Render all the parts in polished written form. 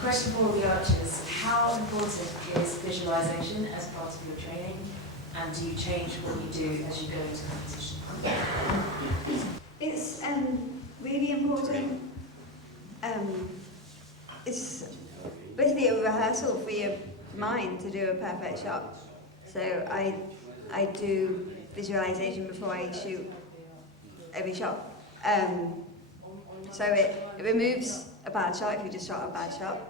Question for all the archers. How important is visualization as part of your training? And do you change what you do as you go into competition? It's really important. It's basically a rehearsal for your mind to do a perfect shot. So I do visualization before I shoot every shot. So it removes a bad shot if you just shot a bad shot.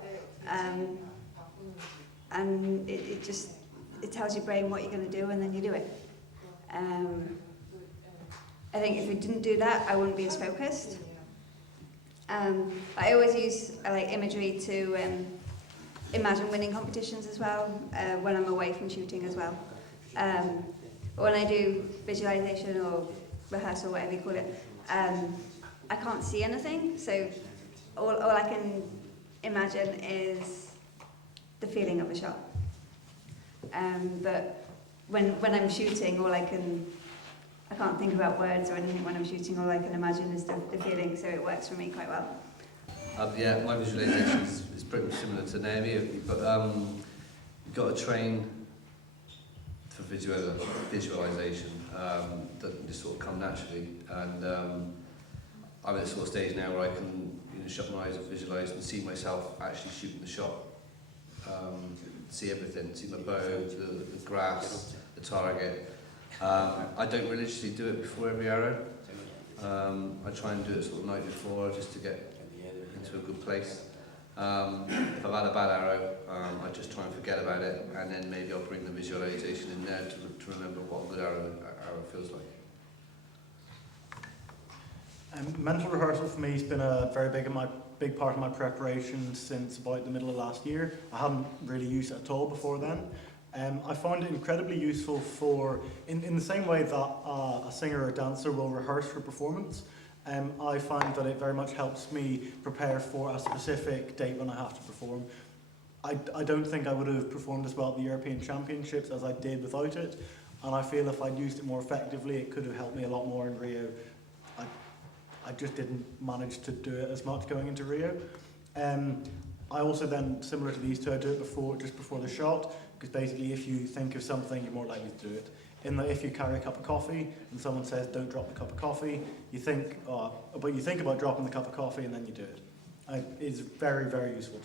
And it tells your brain what you're going to do, and then you do it. I think if we didn't do that, I wouldn't be as focused. I always use imagery to imagine winning competitions as well, when I'm away from shooting as well. But when I do visualization or rehearsal, whatever you call it, I can't see anything, so all I can imagine is the feeling of a shot. But when I'm shooting, I can't think about words or anything when I'm shooting. All I can imagine is the feeling, so it works for me quite well. Yeah, my visualization is pretty similar to Naomi, but you've got to train for visualization. Doesn't just sort of come naturally, and I'm at a sort of stage now where I can shut my eyes and visualize and see myself actually shooting the shot. See everything, see my bow, the grass, the target. I don't religiously do it before every arrow. I try and do it sort of night before just to get into a good place. If I've had a bad arrow, I just try and forget about it, and then maybe I'll bring the visualization in there to remember what a good arrow feels like. Mental rehearsal for me has been a very big part of my preparation since about the middle of last year. I hadn't really used it at all before then. I found it incredibly useful in the same way that a singer or a dancer will rehearse for performance. I find that it very much helps me prepare for a specific date when I have to perform. I don't think I would have performed as well at the European Championships as I did without it, and I feel if I'd used it more effectively, it could have helped me a lot more in Rio. I just didn't manage to do it as much going into Rio. I also then, similar to these two, I do it just before the shot, because basically if you think of something, you're more likely to do it. In that if you carry a cup of coffee and someone says don't drop the cup of coffee, you think about dropping the cup of coffee and then you do it. It's a very, very useful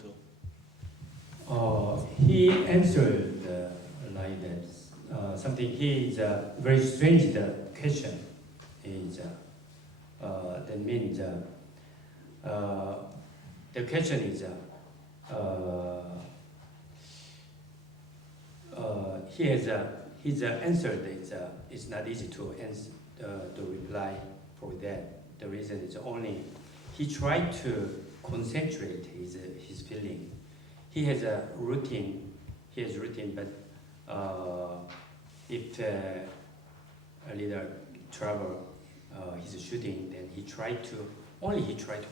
tool. He answered like that. Something he is very strange question is that means the question is his answer is not easy to answer to reply for that. The reason is only he tried to concentrate his feeling. He has a routine. But if a leader travel his shooting, then he tried to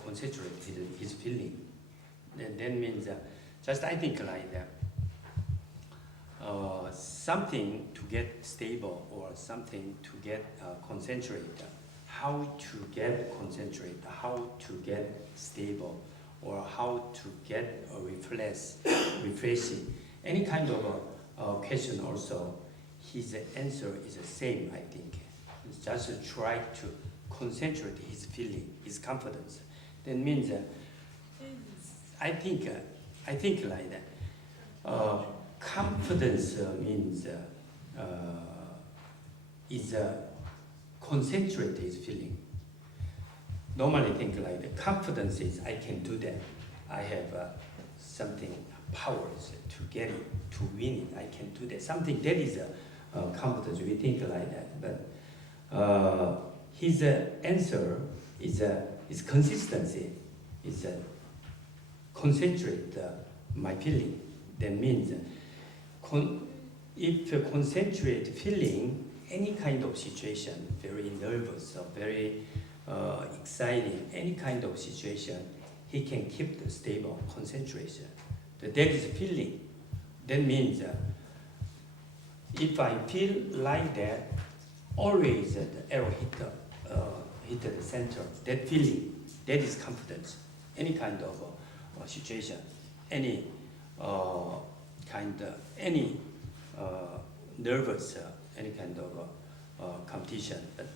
concentrate his feeling. Then that means just I think like that. Something to get stable or something to get concentrate. How to get concentrate? How to get stable? Or how to get refreshing? Any kind of question also, his answer is the same. I think it's just to try to concentrate his feeling, his confidence. That means I think like that. Confidence means is concentrate his feeling. Normally think like the confidence is I can do that. I have something powers to get it, to win it. I can do that. Something that is confidence. We think like that. But his answer is consistency. Is concentrate my feeling. That means if you concentrate feeling any kind of situation, very nervous or very exciting, any kind of situation, he can keep the stable concentration. That is feeling. That means if I feel like that, always the arrow hit the center. That feeling, that is confidence. Any kind of situation. any any nervous, any kind of competition. But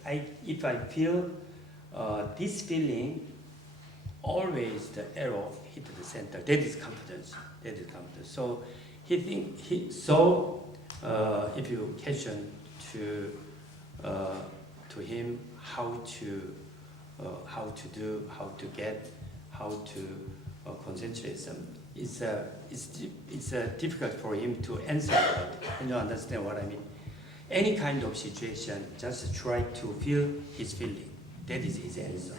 if I feel this feeling, always the arrow hit the center. That is confidence. That is confidence. So if you question to him how to concentrate some, it's difficult for him to answer that. And you understand what I mean? Any kind of situation, just try to feel his feeling. That is his answer.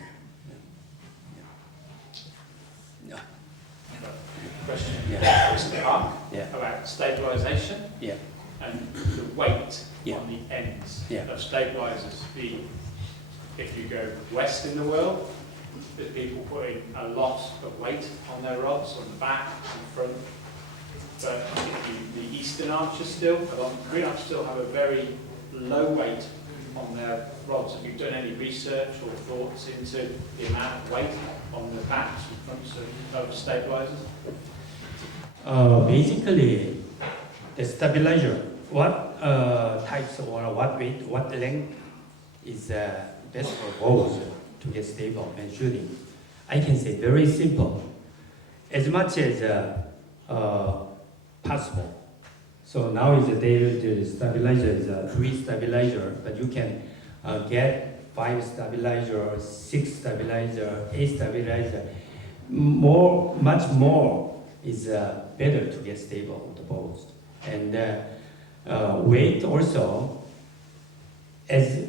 Yeah. Question Yeah. for Mr. Park Yeah. about stabilisation Yeah. and the weight Yeah. on the ends Yeah. of stabilisers. If you go west in the world, that people putting a lot of weight on their rods, on the back and front. But the eastern archers still, along the green archers still have a very low weight on their rods. Have you done any research or thoughts into the amount of weight on the backs and fronts of stabilisers? Basically, the stabilizer, what types or what weight, what length is best for bows to get stable and shooting? I can say very simple, as much as possible. So now is the stabilizer is 3 stabilizer, but you can get 5 stabilizer, 6 stabilizer, 8 stabilizer. Much more is better to get stable on the bows. And weight also, as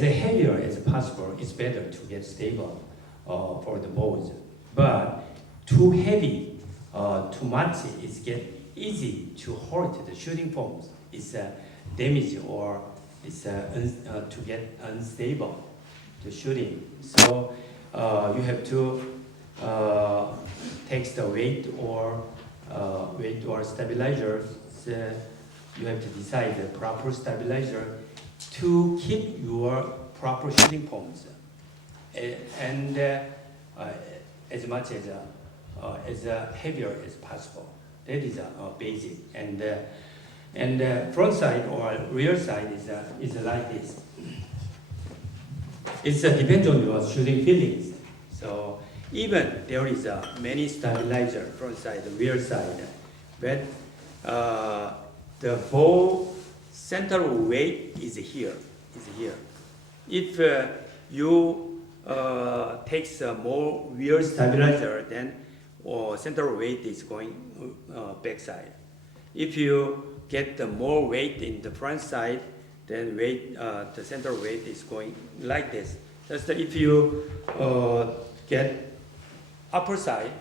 heavier as possible, is better to get stable for the bows. But too heavy, too much, is get easy to hurt the shooting forms. It's damage or it's to get unstable to shooting. So you have to take the weight or stabilizer. You have to decide the proper stabilizer to keep your proper shooting forms, and as much as heavier as possible. That is basic. And front side or rear side is like this. It depends on your shooting feelings. So even there is many stabilizer, front side, rear side, but the bow center of weight is here. If you take more rear stabilizer, then center of weight is going backside. If you get more weight in the front side, then the center of weight is going like this. Just if you get upper side,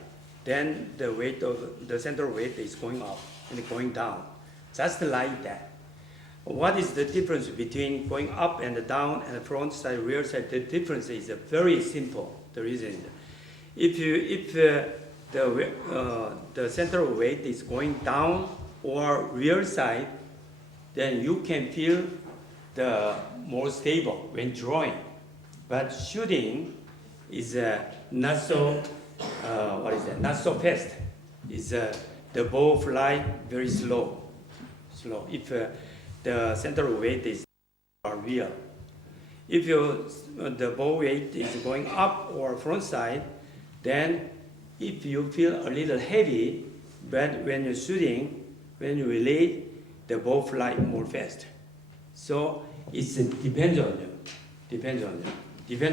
then the weight of the center of weight is going up and going down, just like that. What is the difference between going up and down and front side, rear side? The difference is very simple. The reason, if the center of weight is going down or rear side, then you can feel the more stable when drawing. But shooting is not so not so fast. Is the bow fly very slow. If the center of weight is real. If the bow weight is going up or front side, then if you feel a little heavy, but when you're shooting, when you release, the bow fly more fast. So it depends on you. Depends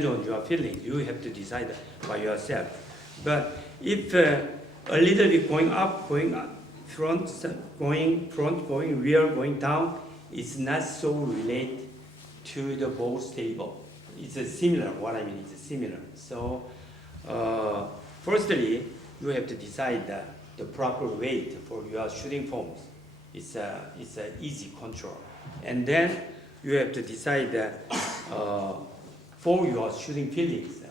on your feelings. You have to decide by yourself. But if a little bit going up, front, going rear, going down, it's not so related to the bow stable. It's similar. What I mean is similar. So firstly, you have to decide the proper weight for your shooting forms. It's a easy control. And then you have to decide for your shooting feelings,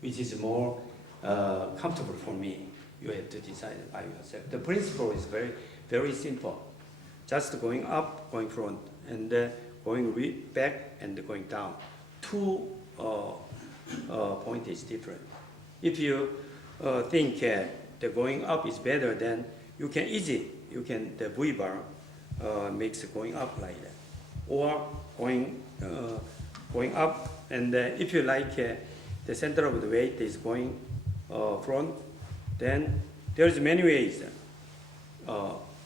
which is more comfortable for me. You have to decide by yourself. The principle is very, very simple. Just going up, going front, and going back and going down. 2 point is different. If you think the going up is better, then you can the V bar makes going up like that, or going up, and if you like the center of the weight is going front, then there's many ways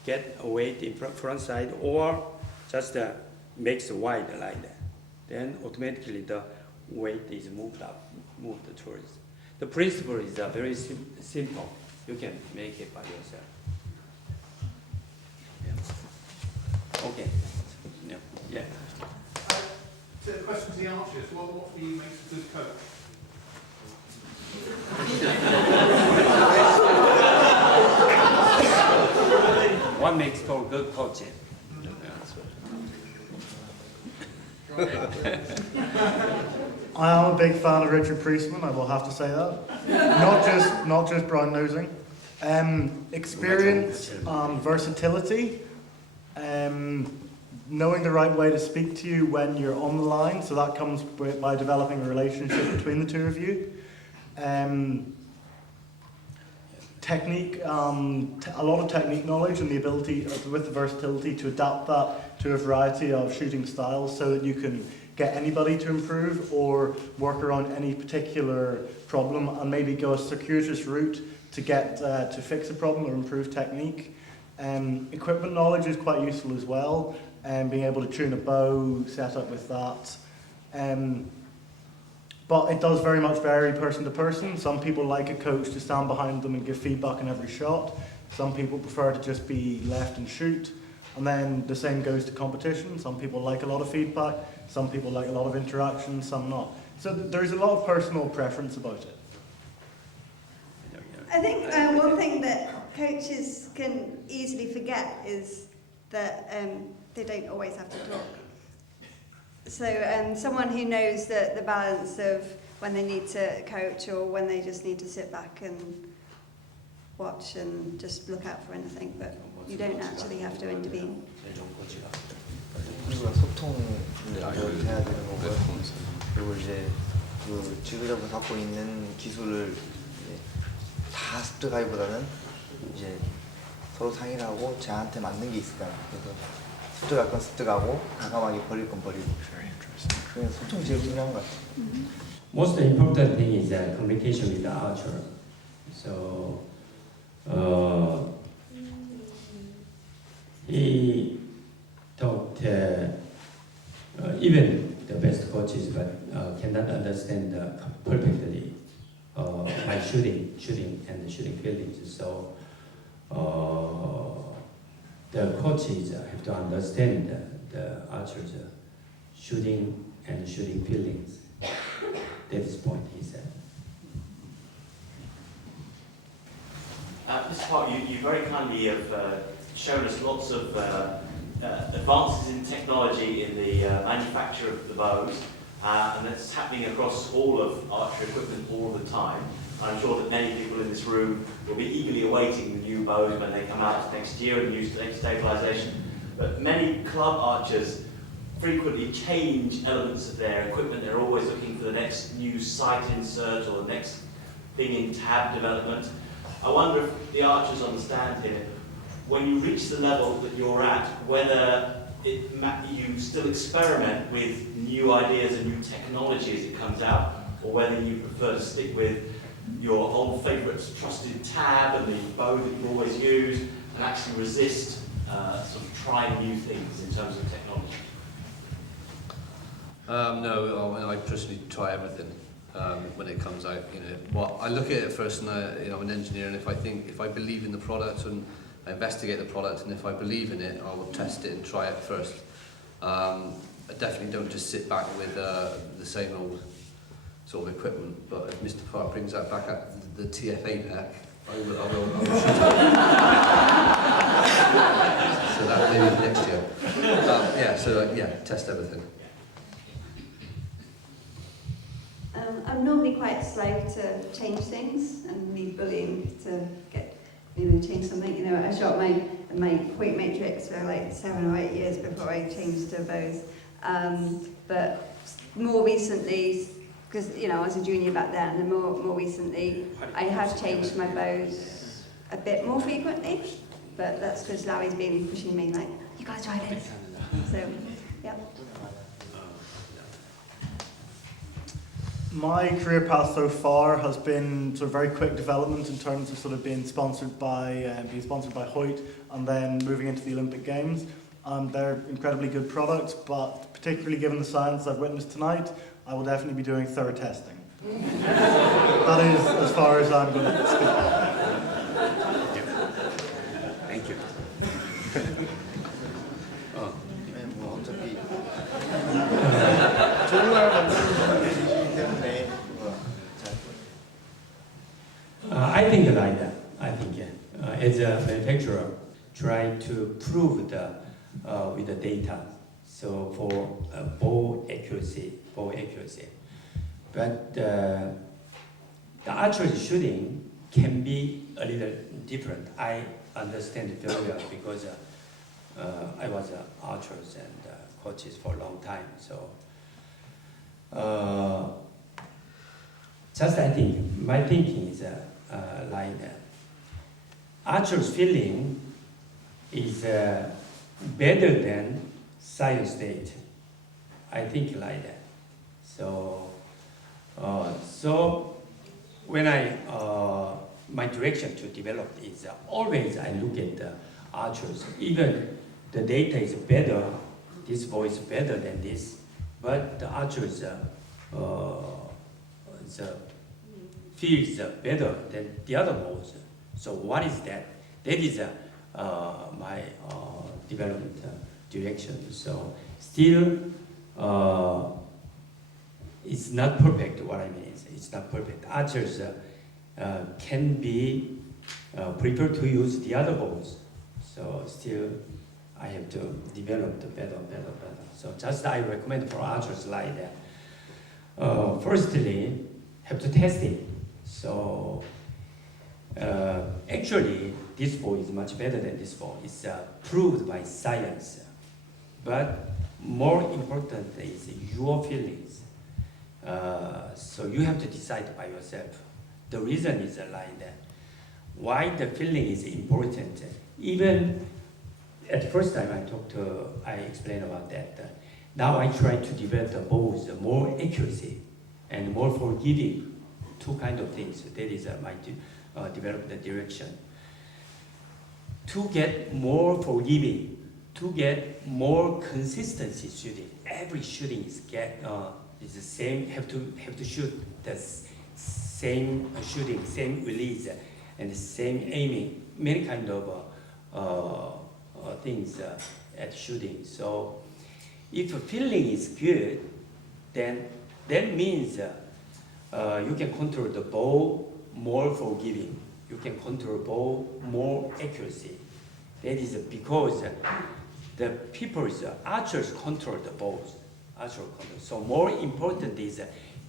get a weight in front side, or just makes wide like that. Then automatically the weight is moved towards. The principle is very simple. You can make it by yourself. Yeah. Okay. Yeah. Yeah. So the question to the archers, what for you makes a good coach? What makes for good coaching? I am a big fan of Richard Priestman, I will have to say that. Not just brown nosing. Experience, versatility, knowing the right way to speak to you when you're on the line, so that comes by developing a relationship between the two of you. Technique, a lot of technique knowledge and the ability, with the versatility, to adapt that to a variety of shooting styles so that you can get anybody to improve or work around any particular problem and maybe go a circuitous route to get to fix a problem or improve technique. Equipment knowledge is quite useful as well, and being able to tune a bow, set up with that. But it does very much vary person to person. Some people like a coach to stand behind them and give feedback on every shot. Some people prefer to just be left and shoot. And then the same goes to competition. Some people like a lot of feedback. Some people like a lot of interaction, some not. So there's a lot of personal preference about it. I think one thing that coaches can easily forget is that they don't always have to talk. So someone who knows the balance of when they need to coach or when they just need to sit back and watch and just look out for anything, but you don't actually have to intervene. 우리가 소통을 해야 되는 거고요. 그리고 이제 그 지도자분 갖고 있는 기술을 이제 다 습득하기보다는 이제 서로 상의를 하고 저한테 맞는 게 있을까. 그래서 습득할 건 습득하고 과감하게 버릴 건 버리고. 그냥 소통이 제일 중요한 것 같아요. Most important thing is communication with the archer. So he taught even the best coaches, but cannot understand perfectly by shooting and shooting feelings. So the coaches have to understand the archers' shooting and shooting feelings. At this point, he said. Mr. Park, you very kindly have shown us lots of advances in technology in the manufacture of the bows, and that's happening across all of archery equipment all the time. I'm sure that many people in this room will be eagerly awaiting the new bows when they come out next year and use stabilization. But many club archers frequently change elements of their equipment. They're always looking for the next new sight insert or the next thing in tab development. I wonder if the archers understand here, when you reach the level that you're at, whether you still experiment with new ideas and new technology as it comes out, or whether you prefer to stick with your old favourite trusted tab and the bow that you always use, and actually resist sort of trying new things in terms of technology. No, I personally try everything when it comes out. I look at it first, and I'm an engineer, and if I believe in the product and I investigate the product, and if I believe in it, I will test it and try it first. I definitely don't just sit back with the same old sort of equipment. But if Mr. Park brings that back at the TFA deck, I will shoot it. So that maybe next year. Test everything. I'm normally quite slow to change things and need bullying to get, change something. I shot my point matrix for like 7 or 8 years before I changed to bows. But more recently, because I was a junior back then, and more recently, I have changed my bows a bit more frequently, but that's because Larry's been pushing me like, you gotta try this. So, yeah. My career path so far has been sort of very quick development in terms of sort of being sponsored by Hoyt and then moving into the Olympic Games. They're incredibly good products, but particularly given the science I've witnessed tonight, I will definitely be doing third testing. That is as far as I'm going to stick. Thank you. 네, 뭐 어차피 좋은 걸 만드는 분이시기 때문에 잘. I think like that. I think as a manufacturer, try to prove the with the data. So for ball accuracy. But the archery shooting can be a little different. I understand it very well because I was an archer and coaches for a long time. So just I think my thinking is like archer's feeling is better than science data. I think like that. So so when I my direction to develop is always I look at the archers. Even the data is better, this ball is better than this, but the archers feels better than the other balls. So what is that? That is my development direction. So still, it's not perfect. What I mean is, it's not perfect. Archers can be prefer to use the other balls. So still, I have to develop the better. So just I recommend for archers like that. Firstly, have to test it. So actually, this ball is much better than this ball. It's proved by science. But more important is your feelings. So you have to decide by yourself. The reason is like that. Why the feeling is important. Even at the first time I explained about that. Now I try to develop the balls more accuracy and more forgiving. Two kind of things. That is my development direction. To get more forgiving, to get more consistency shooting. Every shooting is the same. Have to shoot the same shooting, same release, and the same aiming. Many kind of things at shooting. So if a feeling is good, then that means you can control the ball more forgiving. You can control ball more accuracy. That is because the people's archers control the balls. So more important is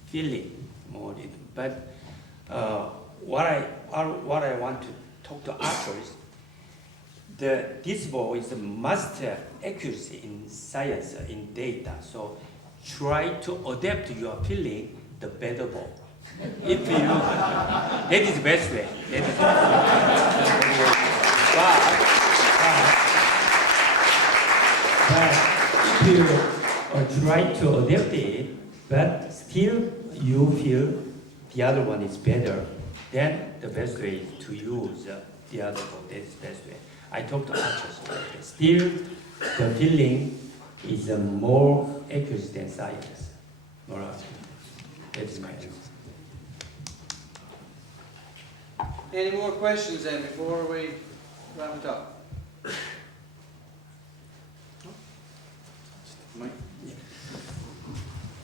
feeling more. But what I want to talk to archers, this ball is a master accuracy in science, in data. So try to adapt your feeling the better ball. If you, that is the best way. That is but if you try to adapt it, but still you feel the other one is better, then the best way is to use the other ball. That is the best way. I talk to archers like that. Still, the feeling is more accurate than science. That is my answer. Any more questions then before we wrap it up?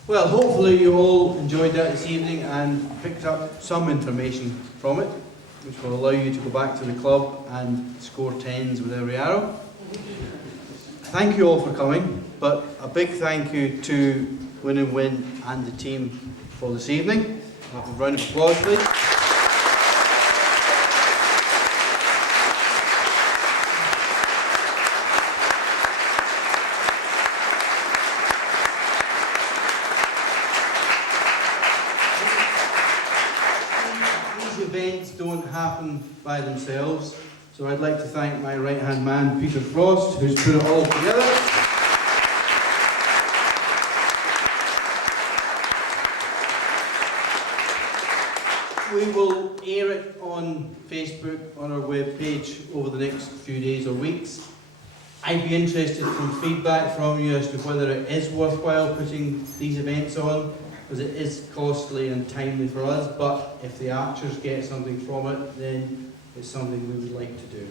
Well, hopefully you all enjoyed that this evening and picked up some information from it, which will allow you to go back to the club and score tens with every arrow. Thank you all for coming, but a big thank you to Win and Win and the team for this evening. Have a round of applause, please. events don't happen by themselves, so I'd like to thank my right-hand man, Peter Frost, who's put it all together. We will air it on Facebook, on our webpage, over the next few days or weeks. I'd be interested in feedback from you as to whether it is worthwhile putting these events on, because it is costly and timely for us, but if the archers get something from it, then it's something we would like to do.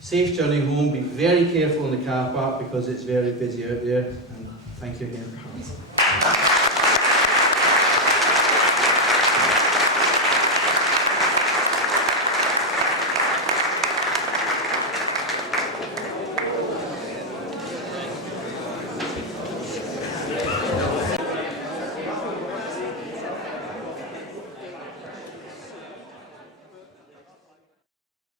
Safe journey home, be very careful in the car park because it's very busy out there, and thank you again.